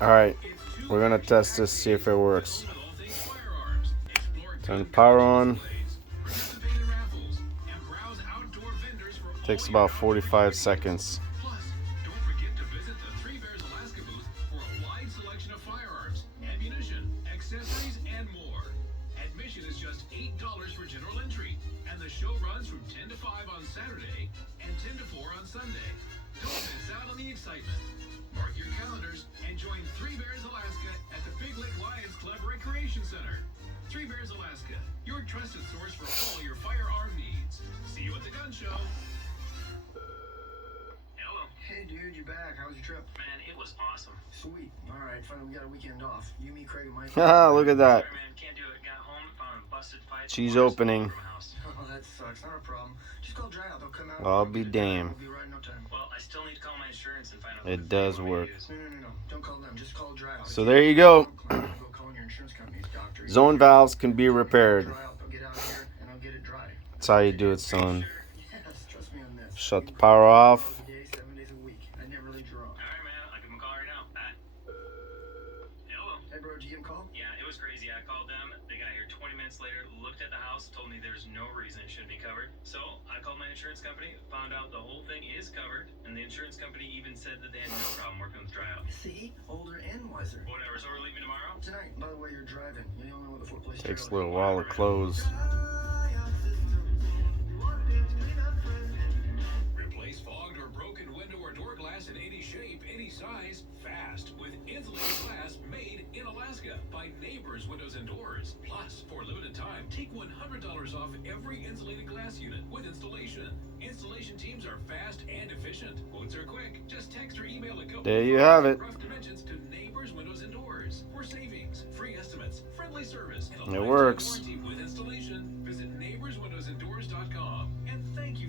Alright, we're gonna test this, see if it works. Turn the power on. Takes about 45 seconds. Plus, don't forget to visit the Three Bears Alaska booth for a wide selection of firearms, ammunition, accessories, and more. Admission is just $8 for general entry, and the show runs from 10 to 5 on Saturday and 10 to 4 on Sunday. Don't miss out on the excitement. Mark your calendars and join Three Bears Alaska at the Big Lake Lions Club Recreation Center. Three Bears Alaska, your trusted source for all your firearm needs. See you at the gun show. Hey dude, you back? How was your trip? Man, it was awesome. Sweet. Alright, finally we got a weekend off. You, me, Craig, and Mike. Haha, look at that. Sorry, man, can't do it. Got home, found a busted pipe. Cheese Water opening. spilled over my house. Oh, that sucks. Not a problem. Just call Dry Out. They'll come out. I'll be damned. We'll be right in no time. Well, I still need to call my insurance and find out. It does work. No. Don't call them. Just call Dry Out. So there you go. Go call your insurance company's doctor. Zone valves can be repaired. Dry Out. They'll get out here and I'll get it dry. That's how you do it, son. Yes, trust me on this. Shut the power off. 7 days a week. I never leave you wrong. Alright, man, I'll give him a call right now. Hello? Hey bro, did you give him a call? Yeah, it was crazy. I called them. They got here 20 minutes later, looked at the house, told me there's no reason it shouldn't be covered. So I called my insurance company, found out the whole thing is covered, and the insurance company even said that they had no problem working with Dry Out. See? Older and wiser. Whatever, so we're leaving tomorrow? Tonight, by the way, you're driving. You don't know what the four-place Takes a trailer little while to close. Replace fogged or broken window or door glass in any shape, any size, fast with insulated glass made in Alaska by Neighbors Windows and Doors. Plus, for a limited time, take $100 off every insulated glass unit with installation. Installation teams are fast and efficient. Quotes are quick. Just text or email a couple There you have it. rough dimensions to Neighbors Windows and Doors for savings, free estimates, friendly service, and a It lifetime works. warranty with installation. Visit neighborswindowsanddoors.com and thank you.